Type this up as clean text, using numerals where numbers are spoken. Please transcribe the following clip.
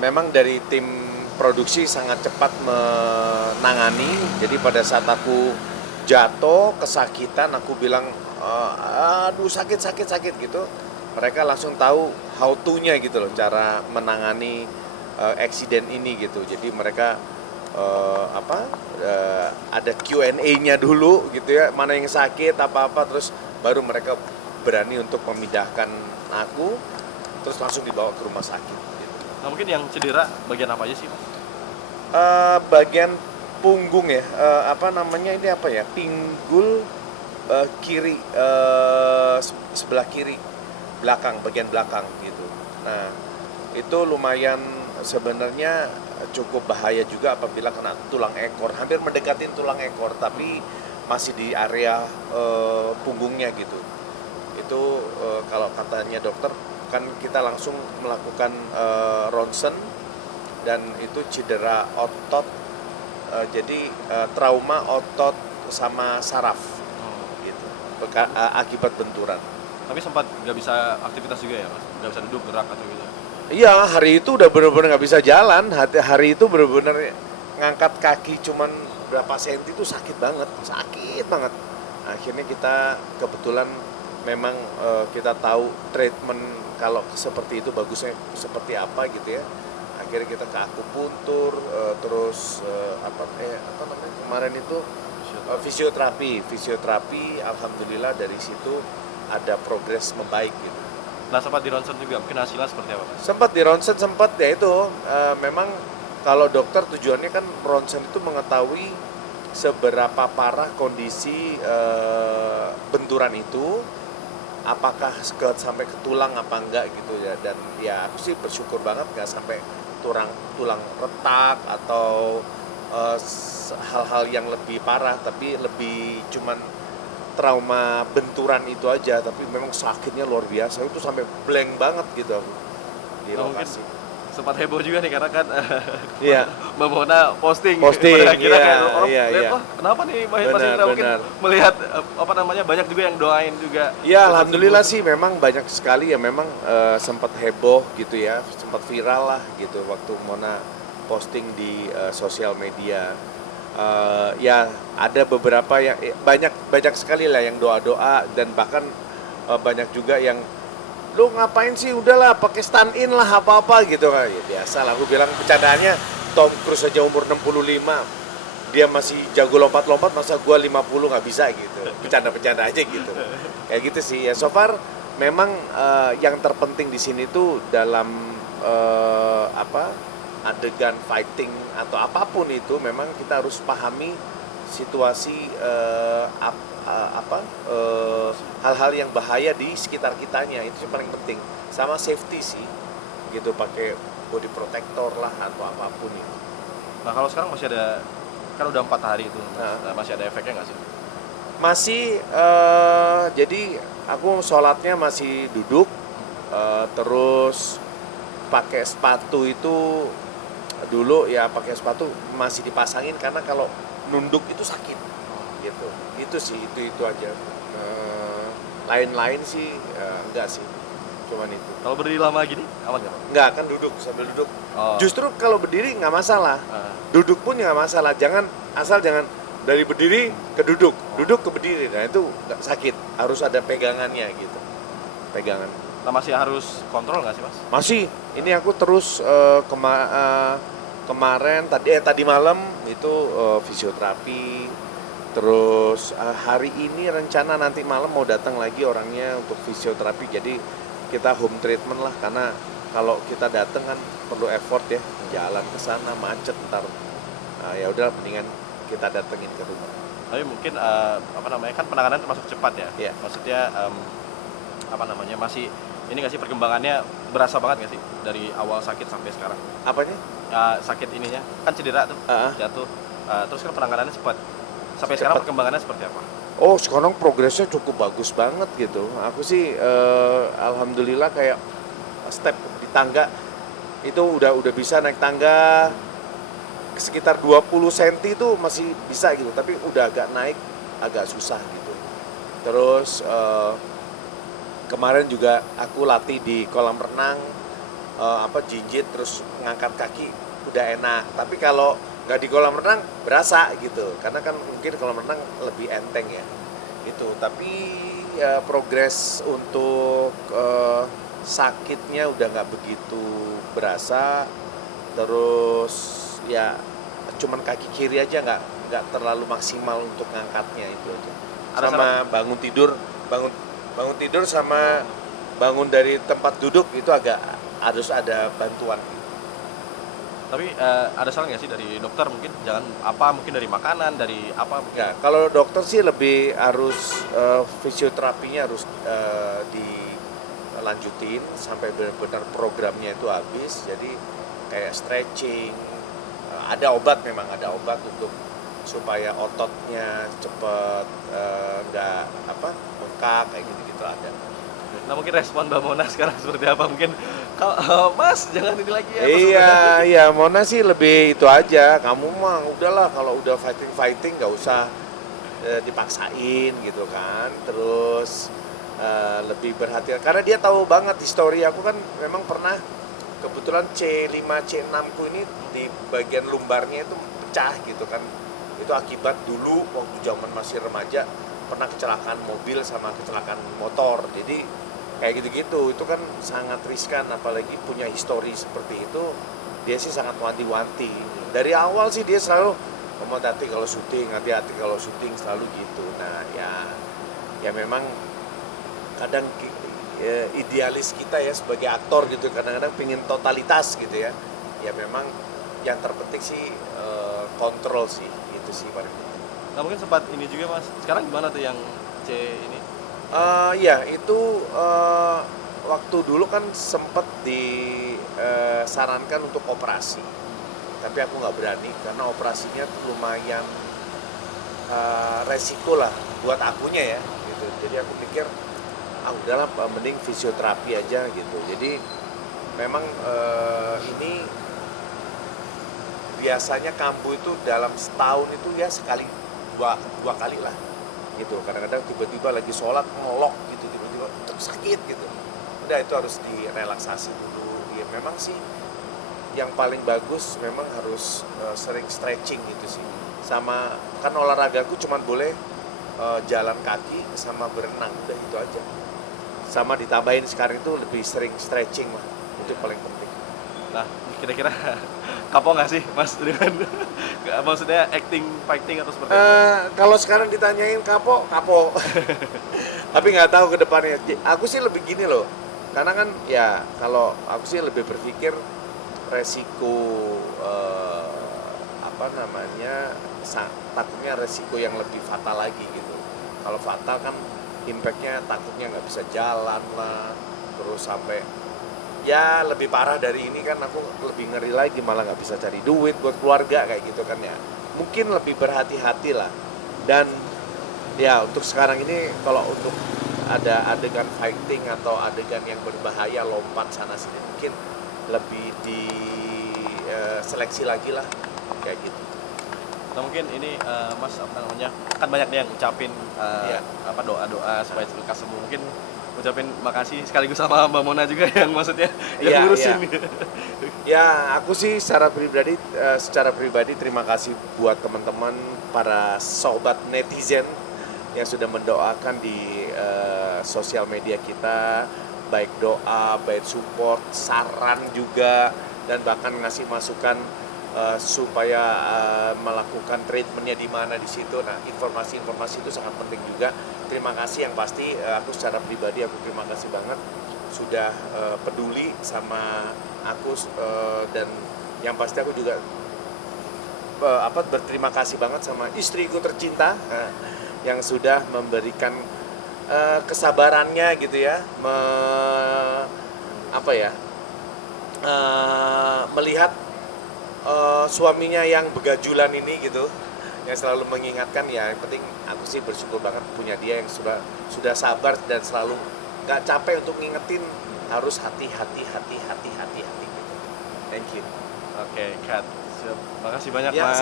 memang dari tim produksi sangat cepat menangani. Jadi pada saat aku jatuh kesakitan, aku bilang, aduh sakit sakit sakit gitu. Mereka langsung tahu how to-nya gitu loh, cara menangani eksiden ini gitu. Jadi mereka ada Q&A-nya dulu gitu ya, mana yang sakit apa-apa, terus baru mereka berani untuk memindahkan aku, terus langsung dibawa ke rumah sakit gitu. Nah mungkin yang cedera bagian apa aja sih Mas? Bagian punggung ya, apa namanya ini apa ya, pinggul kiri, sebelah kiri belakang, bagian belakang gitu. Nah itu lumayan sebenarnya cukup bahaya juga apabila kena tulang ekor, hampir mendekatin tulang ekor, tapi masih di area punggungnya gitu. Itu kalau katanya dokter kan kita langsung melakukan ronsen, dan itu cedera otot, jadi trauma otot sama saraf gitu, akibat benturan. Tapi sempat nggak bisa aktivitas juga ya Mas? Nggak bisa duduk, gerak atau gitu? Iya, hari itu udah bener-bener nggak bisa jalan. Hari itu bener-bener ngangkat kaki cuman berapa senti itu sakit banget, sakit banget. Akhirnya kita kebetulan memang kita tahu treatment kalau seperti itu bagusnya seperti apa gitu ya. Akhirnya kita ke akupuntur, terus apa namanya kemarin itu fisioterapi. Alhamdulillah dari situ ada progres membaik gitu. Nah sempat di ronsen juga, mungkin hasilnya seperti apa Mas? Sempat di ronsen, sempat ya itu memang kalau dokter tujuannya kan ronsen itu mengetahui seberapa parah kondisi benturan itu, apakah sampai ke tulang apa enggak gitu ya. Dan ya aku sih bersyukur banget nggak sampai tulang retak atau hal-hal yang lebih parah, tapi lebih cuman trauma benturan itu aja, tapi memang sakitnya luar biasa, itu sampai blank banget gitu aku di Nah, mungkin lokasi. sempat heboh juga nih karena kan Iya. Mbak Mona posting pada Posting, akhirnya iya, kayak orang iya, lihat iya. wah kenapa nih Mas Benar, Indra mungkin benar. melihat apa namanya banyak juga yang doain juga. Ya alhamdulillah sih memang banyak sekali ya, memang sempat heboh gitu ya, sempat viral lah gitu waktu Mona posting di sosial media. Ya ada beberapa yang banyak sekali lah yang doa-doa, dan bahkan banyak juga yang lu ngapain sih, udahlah pakai stand in lah apa-apa gitu kan. Ya biasa lah, aku bilang bercandaannya, Tom Cruise aja umur 65 dia masih jago lompat-lompat, masa gua 50 nggak bisa gitu. Bercanda-bercanda aja gitu. Kayak gitu sih. Ya so far memang yang terpenting di sini tuh dalam adegan fighting atau apapun itu, memang kita harus pahami situasi hal-hal yang bahaya di sekitar kitanya, itu yang paling penting. Sama safety sih gitu, pakai body protector lah atau apapun itu. Nah kalau sekarang masih ada, kan udah 4 hari itu, Nah. masih ada efeknya nggak sih? Masih, jadi aku sholatnya masih duduk, terus pakai sepatu itu dulu ya, pakai sepatu masih dipasangin karena kalau nunduk itu sakit gitu. Itu sih, itu aja. Lain-lain sih enggak sih, cuman itu. Kalau berdiri lama gini aman nggak Pak? Enggak, kan duduk, sambil duduk. Oh. Justru kalau berdiri nggak masalah, duduk pun nggak masalah. Jangan dari berdiri ke duduk ke berdiri, nah itu nggak sakit. Harus ada pegangannya gitu, pegangan. Nah masih harus kontrol nggak sih Mas? Masih, ini aku terus kemarin tadi malam itu fisioterapi, terus hari ini rencana nanti malam mau datang lagi orangnya untuk fisioterapi. Jadi kita home treatment lah, karena kalau kita datang kan perlu effort ya, jalan ke sana macet ntar. Ya udah, mendingan kita datengin ke rumah. Tapi mungkin kan penanganan termasuk cepat ya. Iya. Maksudnya masih ini nggak sih perkembangannya berasa banget nggak sih dari awal sakit sampai sekarang? Apanya? Sakit ininya kan cedera tuh, jatuh. Terus kan penanganannya cepat. Sampai sekarang perkembangannya seperti apa? Oh, sekarang progresnya cukup bagus banget gitu. Aku sih alhamdulillah kayak step di tangga itu udah bisa naik tangga sekitar 20 cm itu masih bisa gitu, tapi udah agak naik agak susah gitu. Terus kemarin juga aku latih di kolam renang, jinjit terus ngangkat kaki udah enak. Tapi kalau nggak di kolam renang berasa gitu, karena kan mungkin kolam renang lebih enteng ya itu. Tapi ya progres untuk sakitnya udah nggak begitu berasa. Terus ya cuman kaki kiri aja nggak terlalu maksimal untuk ngangkatnya itu aja. Ada Sama bangun bangun tidur sama bangun dari tempat duduk itu agak harus ada bantuan. Tapi ada saran nggak sih dari dokter, mungkin jangan apa, mungkin dari makanan, dari apa mungkin? Ya, kalau dokter sih lebih harus fisioterapinya harus dilanjutin sampai benar-benar programnya itu habis. Jadi kayak stretching, ada obat, memang ada obat untuk supaya ototnya cepet nggak bengkak kayak gitu-gitu ada. Nah mungkin respon Mbak Mona sekarang seperti apa? Mungkin kalau Mas jangan ini lagi ya. Iya, Mona sih lebih itu aja. Kamu mah udahlah, kalau udah fighting nggak usah dipaksain gitu kan. Terus lebih berhati, karena dia tahu banget histori aku kan memang pernah kebetulan C5 C6 ku ini di bagian lumbarnya itu pecah gitu kan. Itu akibat dulu waktu zaman masih remaja pernah kecelakaan mobil sama kecelakaan motor. Jadi kayak gitu-gitu itu kan sangat riskan, apalagi punya histori seperti itu. Dia sih sangat wanti-wanti dari awal sih. Dia selalu ngomong hati-hati kalau syuting, selalu gitu. Nah ya memang kadang idealis kita ya sebagai aktor gitu, kadang-kadang pingin totalitas gitu ya. Ya memang yang terpenting sih kontrol sih, itu sih paling penting. Nah mungkin sempat ini juga Mas, sekarang gimana tuh yang C ini? Ya itu waktu dulu kan sempat disarankan untuk operasi, tapi aku nggak berani karena operasinya tuh lumayan resiko lah buat akunya ya gitu. Jadi aku pikir udahlah mending fisioterapi aja gitu. Jadi memang ini biasanya kambuh itu dalam setahun itu ya sekali dua kali lah gitu. Kadang-kadang tiba-tiba lagi sholat ngelok gitu, tiba-tiba sakit gitu. Udah itu harus direlaksasi dulu. Ya memang sih yang paling bagus memang harus sering stretching gitu sih. Sama kan olahragaku cuman boleh jalan kaki sama berenang, udah itu aja. Sama ditambahin sekarang itu lebih sering stretching lah, itu paling penting. Nah kira-kira kapok nggak sih Mas dengan maksudnya acting, fighting atau seperti apa? Kalau sekarang ditanyain kapok tapi nggak tahu ke depannya. Aku sih lebih gini loh, karena kan ya kalau aku sih lebih berpikir resiko takutnya resiko yang lebih fatal lagi gitu. Kalau fatal kan impactnya takutnya nggak bisa jalan lah, terus sampai ya lebih parah dari ini kan aku lebih ngeri lagi, malah nggak bisa cari duit buat keluarga kayak gitu kan ya. Mungkin lebih berhati-hati lah. Dan ya untuk sekarang ini kalau untuk ada adegan fighting atau adegan yang berbahaya lompat sana sini mungkin lebih di seleksi lagi lah kayak gitu. Nah mungkin ini Mas apa namanya, kan banyak nih yang ngucapin Iya. doa-doa supaya lekas sembuh. Mungkin ucapin makasih sekaligus sama Mbak Mona juga yang maksudnya Iya, yang ngurusin. Ya aku sih secara pribadi terima kasih buat teman-teman para sobat netizen yang sudah mendoakan di sosial media kita, baik doa, baik support, saran juga, dan bahkan ngasih masukan supaya melakukan treatmentnya di mana di situ. Nah informasi-informasi itu sangat penting juga. Terima kasih yang pasti, aku secara pribadi aku terima kasih banget sudah peduli sama aku, dan yang pasti aku juga berterima kasih banget sama istriku tercinta yang sudah memberikan kesabarannya gitu ya, melihat suaminya yang begajulan ini gitu, yang selalu mengingatkan. Ya yang penting aku sih bersyukur banget punya dia yang sudah sabar dan selalu gak capek untuk ngingetin harus hati-hati gitu. Thank you. Oke, Kat. Siap. Makasih banyak Ya, Mas.